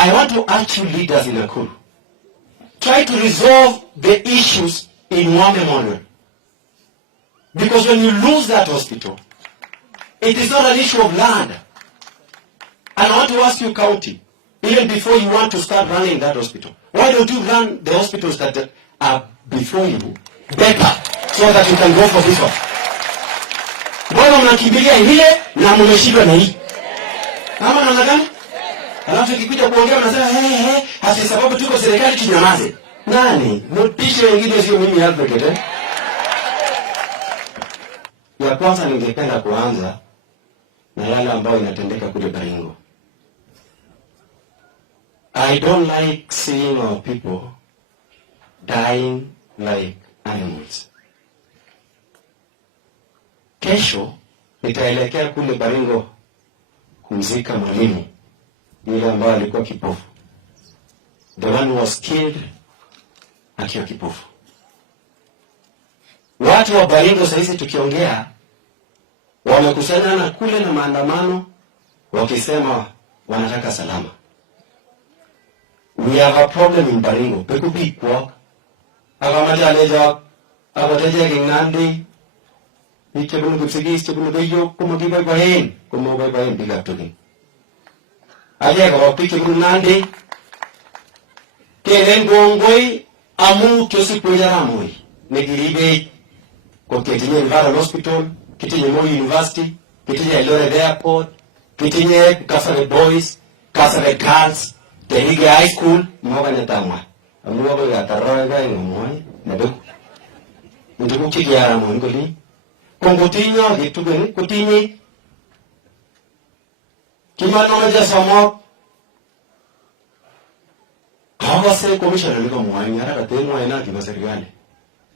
I want to urge you leaders in Nakuru, try to resolve the issues in one model. Because when you lose that hospital, it is not an issue of land. And I want to ask you, county, even before you want to start running that hospital, why don't you run the hospitals that are before you better so that you can go for this one? Mbona mnakimbilia ile na mmeshindwa na hii? Kama namna gani? Alafu ikikuja kuongea mnasema hasi sababu tuko serikali tunyamaze. Nani? Mutishe wengine sio mimi advocate. Ya kwanza ningependa kuanza na yale ambayo inatendeka kule Baringo. I don't like seeing our people dying like animals. Kesho nitaelekea kule Baringo kumzika mwalimu yule ambaye alikuwa kipofu. The one who was killed akiwa kipofu. Watu wa Baringo sasa tukiongea wamekusanyana kule na maandamano wakisema wanataka salama. We have a problem in Baringo. Pekupikwa akamajaleja abateje ngandi ichebunu kupsigis chebunu beyo kumagibai bahen kumagibai bahen bigatoki aje ko pike kunandi kelen gongoi amu kyosi pujaramoi negiribe ko ketinye River Hospital, ketinye Moi University, ketinye Eldoret Airport, ketinye Kasarani Boys, Kasarani Girls, Tehige High School, mmoja netamwa. Amu wabo ya taroga ngomoi nebeku. Ndugu kigiara mongoli. Kongotinyo gitugeni kutinyi. Kimano meja samo. Kawa se commissioner liko mwani haraka tena ina kima serikali.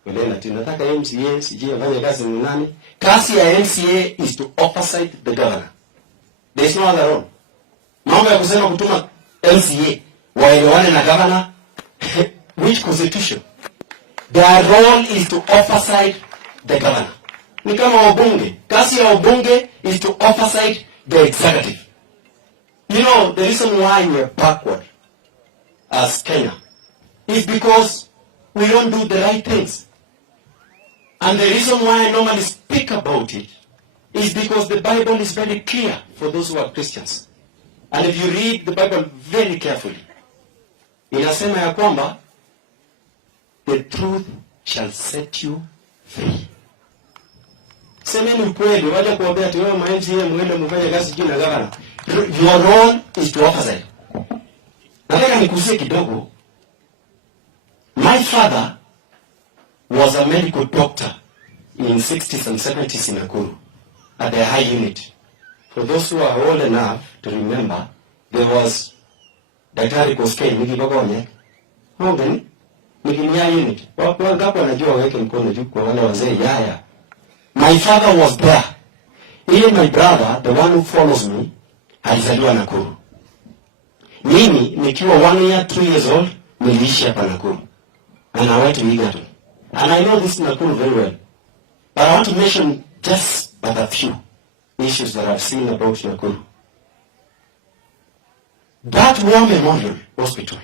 Wale nataka MCA sije afanye kazi ni nani? Kazi ya MCA is to oversight the governor. There is no other role. Mambo ya kusema kutuma MCA waelewane na governor which constitution? Their role is to oversight the governor. Ni kama wabunge. Kazi ya wabunge is to oversight the executive. You know, the reason why we are backward as Kenya is because we don't do the right things. And the reason why I normally speak about it is because the Bible is very clear for those who are Christians. And if you read the Bible very carefully, inasema ya kwamba the truth shall set you free. Semeni ukweli, waje kuambia ati wewe MCA mwende mfanye kazi juu na gavana. Your role is to oversight. Nataka nikusie kidogo. My father was a medical doctor in 60s and 70s in Nakuru at the high unit. For those who are old enough to remember, there was Daktari Koskei Nikibagonye. Hongen, Nikinia unit. Wangapo wanajua weke mkono juu kwa wale wazee yaya. My father was there. Even my brother, the one who follows me, alizaliwa Nakuru. Mimi, nikiwa 1 year, 2 years old, niliishi hapa Nakuru. And I went to Egerton. And I know this Nakuru very well. But I want to mention just but a few issues that I've seen about Nakuru. That War Memorial Hospital,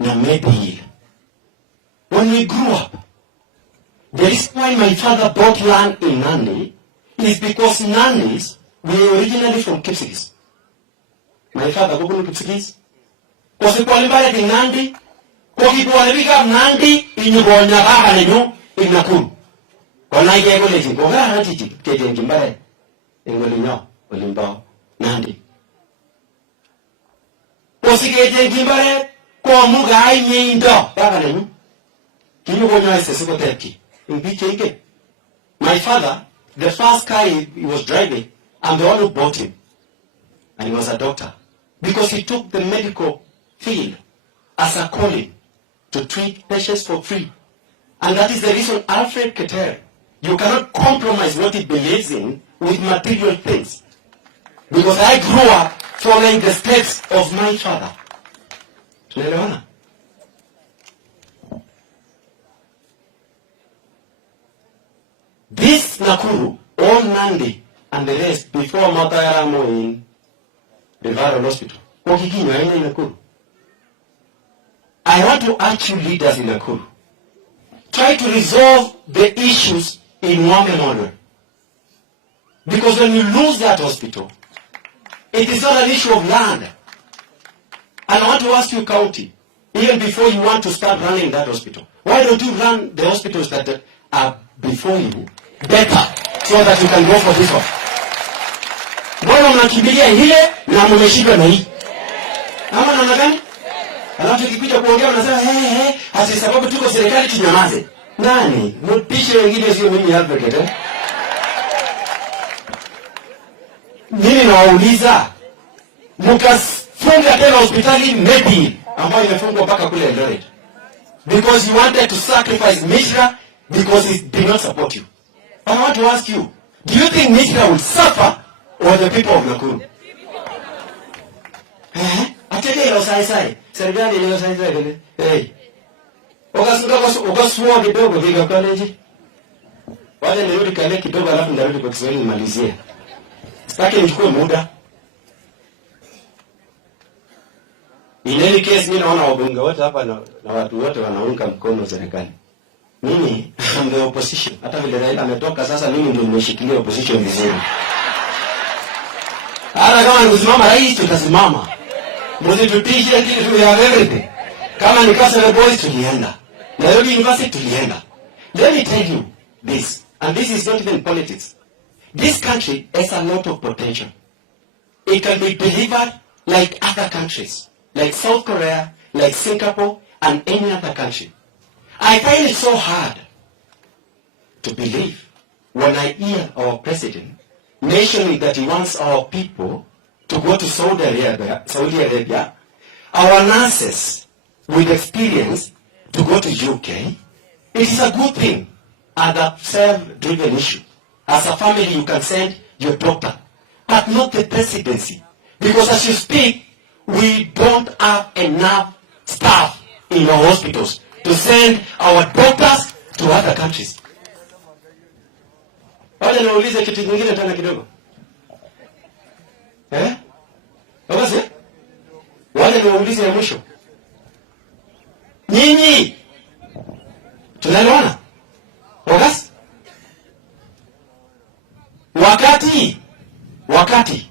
Namedi, when we grew up, the reason why my father bought land in Nandi is because Nandis were originally from Kisii. My father go to Kisii. Kwa siku alibaya di Nandi, kwa kitu alibika Nandi, inyubonya baba nenyo, Nakuru. Kwa naige ego leji, kwa gara hati keje njimbare, ingolinyo, olimbao, Nandi. Kwa sikeje njimbare, kwa muga aini indo, baba nenyo. Kinyubonya ese siko tepki. My father, the first car he was driving, I'm the one who bought him. And he was a doctor. Because he took the medical field as a calling to treat patients for free. And that is the reason Alfred Keter, you cannot compromise what he believes in with material things. Because I grew up following the steps of my father. Tunaelewana? This Nakuru, all Nandi, and the rest, before Matayaramo in referral hospital. Wakikinywa haina Nakuru. I want to urge you leaders in Nakuru. Try to resolve the issues in one model. Because when you lose that hospital, it is not an issue of land. And I want to ask you, county, even before you want to start running that hospital, why don't you run the hospitals that are before you better so that you can go for this one? Mbona mnakimbilia hile na mmeshika na hii? Ama namna gani? Alafu ikikuja kuongea unasema hasi sababu tuko serikali tunyamaze. Nani? Mpishe wengine sio mimi advocate. Nini nawauliza? Mkafunga tena hospitali maybe ambayo imefungwa mpaka kule Eldoret. Because you wanted to sacrifice Mishra because it did not support you. I want to ask you, do you think Mishra will suffer or the people of Nakuru? Ateke ilo sai. Serikali ilo sai kule. Hey. Ukasuwa kidogo vika college. Wale nirudi kale kidogo alafu ndarudi kwa Kiswahili nimalizie. Sitaki nichukue muda. In any case, mimi naona wabunge wote hapa na watu wote wanaunga mkono serikali. Mimi I'm the opposition. Hata vile Raila ametoka sasa mimi ndio nimeshikilia opposition vizuri. Hata kama nikusimama rais tutasimama. Msitutishe kitu tu ya everything. Kama ni Kasarani boys tulienda. Nairobi University tulienda. Let me tell you this, and this is not even politics. This country has a lot of potential. It can be delivered like other countries, like South Korea, like Singapore, and any other country. I find it so hard to believe when I hear our president mentioning that he wants our people to go to Saudi Arabia, our nurses with experience to go to UK. It is a good thing and a self-driven issue. As a family, you can send your doctor, but not the presidency. Because as you speak, we don't have enough staff in our hospitals to send our doctors to other countries. Waje niulize kitu kingine tena kidogo. Basi? Waje niulize ya mwisho. Nyinyi tunaelewana? Wakati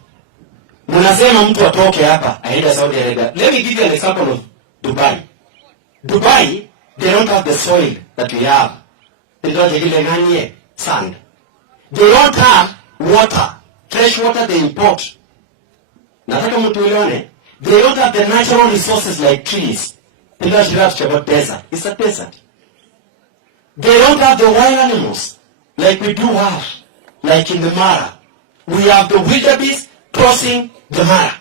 mnasema mtu atoke hapa aende Saudi Arabia. Let me give you an example of Dubai. Dubai, they don't have the soil that we have. They don't have sand. They don't have water. Fresh water they import. Nataka mtu ulione. They don't have the natural resources like trees. They don't have desert. It's a desert. They don't have the wild animals like we do have. Like in the Mara. We have the wildebeest crossing the Mara.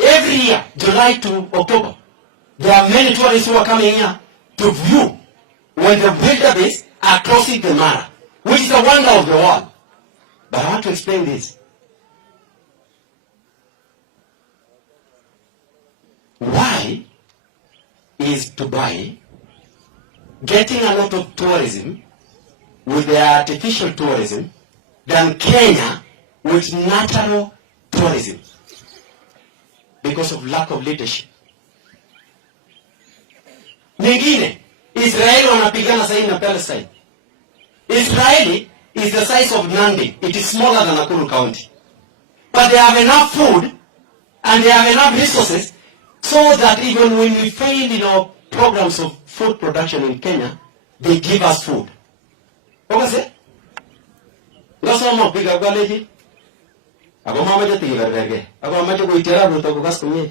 Every year, July to October, there are many tourists who are coming here to view when the wildebeest are crossing the Mara, which is a wonder of the world. But I want to explain this. Why is Dubai getting a lot of tourism with their artificial tourism than Kenya with natural tourism? Because of lack of leadership. Nyingine, Israeli wanapigana sasa na Palestine. Israeli is the size of Nandi. It is smaller than Nakuru County. But they have enough food and they have enough resources so that even when we fail in our programs of food production in Kenya, they give us food. What was it? Ngasa mapiga kwaleji. Ako mama jati kibarege. Ako mama jati kuitera Ruto kukas kumye.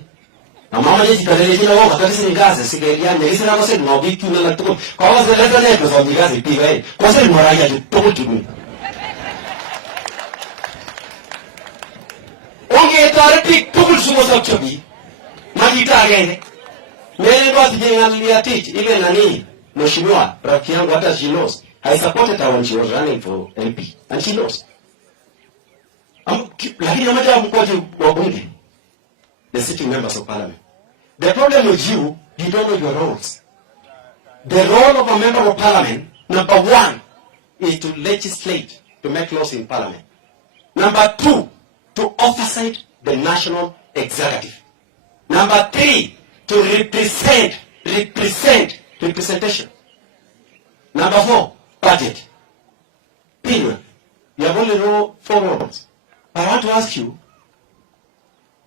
Na mama jati kadele jina wao katari sini gaze sigerian ne isina ko se no bitu na lakto. Ko was the letter ne ko so gaze piga. Ko se moraya ji to tu. Onge tare pik tukul sumo sakchobi. Majita gene. Mele ndo atijengalia teach ile nani? Mheshimiwa rafiki yangu hata she knows. I supported her when she was running for MP and she lost. Lakini mmoja mkoje wa bunge, the sitting members of parliament. The problem with you don't know your roles. The role of a member of parliament, number one, is to legislate, to make laws in parliament. Number two, to oversight the national executive. Number 3, to representation. Number 4, budget. Period. You have only know 4 words. I want to ask you,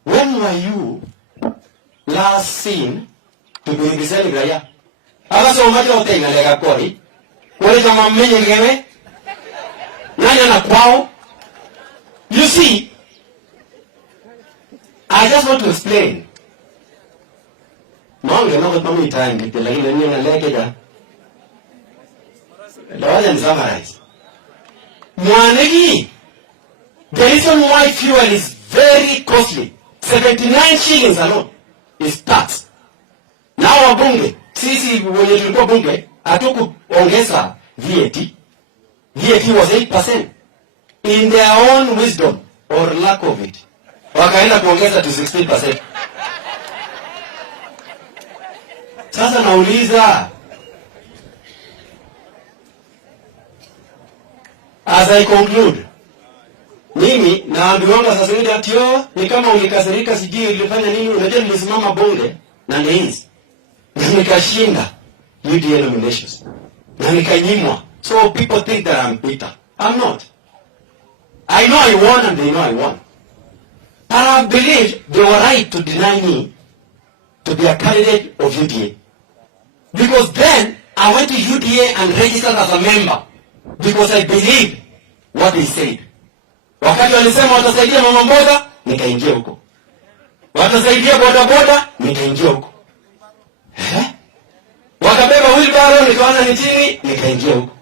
when were you last seen to be representing Raya? Aba so much of thing like a kori. What is a mamenye ngewe? Nanya na kwao? You see, I just want to explain. Monge no kwa mimi time dite lakini nini naleke ja. Lawaja ni summarize. Mwanegi, the reason why fuel is very costly, 79 shillings alone, is tax. Now wabunge, sisi wenye tulikuwa bunge, hatukuongeza VAT. VAT was 8%. In their own wisdom, or lack of it, wakaenda kuongeza to 16%. Sasa nauliza, as I conclude, mimi naambiwanga sasa hivi ati ni kama ulikasirika sijui ulifanya nini. Unajua nilisimama bunge na ndizi na nikashinda UDA nominations na nikanyimwa. So people think that I'm bitter. I'm not. I know I won and they know I won. And I believe they were right to deny me to be a candidate of UDA. Because then I went to UDA and registered as a member. Because I believe what they said. Wakati walisema watasaidia mama mboga, nikaingia huko. Watasaidia boda boda, nikaingia huko. Wakabeba wheelbarrow, nikaona ni chini, nikaingia huko.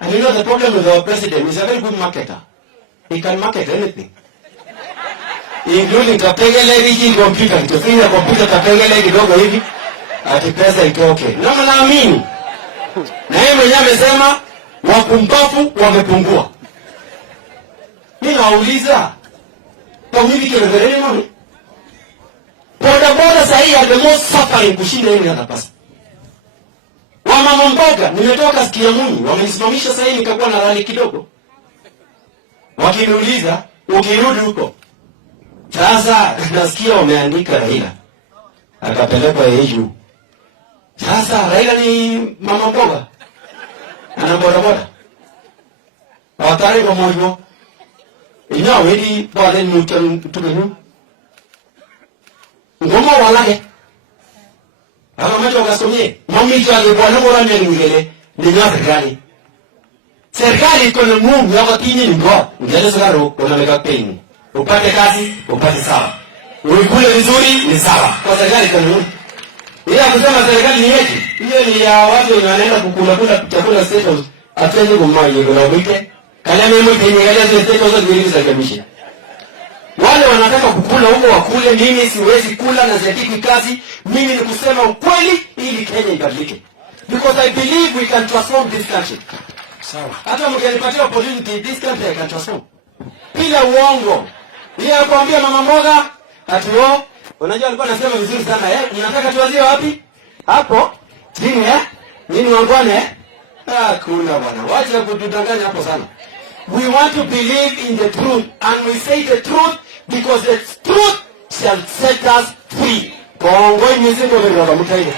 And you know the problem with our president is a very good marketer. He can market anything. Including kapengele hii computer, tukifinya computer kapengele kidogo hivi, ati pesa itoke. Na naamini. Na yeye mwenyewe amesema wapumbavu wamepungua. Mimi nauliza, kwa nini kirevereni mami? Boda boda sahi are the most suffering kushinda yeye anapasa. Wamama mboga, nimetoka sikia Munyi, wamenisimamisha sahi nikakuwa na rally kidogo. Wakiniuliza, ukirudi huko. Sasa nasikia wameandika Raila. Akapelekwa EU. Sasa Raila ni mama mboga. Ana boda boda. Watari kwa mojo. Ina wedi wale mutanu. Ngoma walake. Ama macho kasomye. Mami chale bwana bora ngele. Ni serikali. Serikali iko na Mungu yako tini ngo. Ngele sogaro unameka peni. Upate kazi, upate sawa. Uikule vizuri ni sawa. Kwa serikali iko na Mungu. Ila kusema serikali ni yetu. Hiyo ni ya watu wanaenda kukula chakula state house. Atende kumaje kwa wike. Kala mimi mtenyegalia state house zile za kamisha. Wale wanataka kukula huko wakule, mimi siwezi kula na zatiki kazi. Mimi ni kusema ukweli ili Kenya ibadilike. Because I believe we can transform this country. Sawa. Hata mkinipatia opportunity this country I can transform. Bila uongo. Yeye akwambia mama mboga ati wao unajua alikuwa anasema vizuri sana unataka tuanzie wapi? Hapo chini nini wangwane kuna bwana. Wacha kutudanganya hapo sana. We want to believe in the truth and we say the truth because the truth shall set us free. Bongo mizigo ndio mtaile.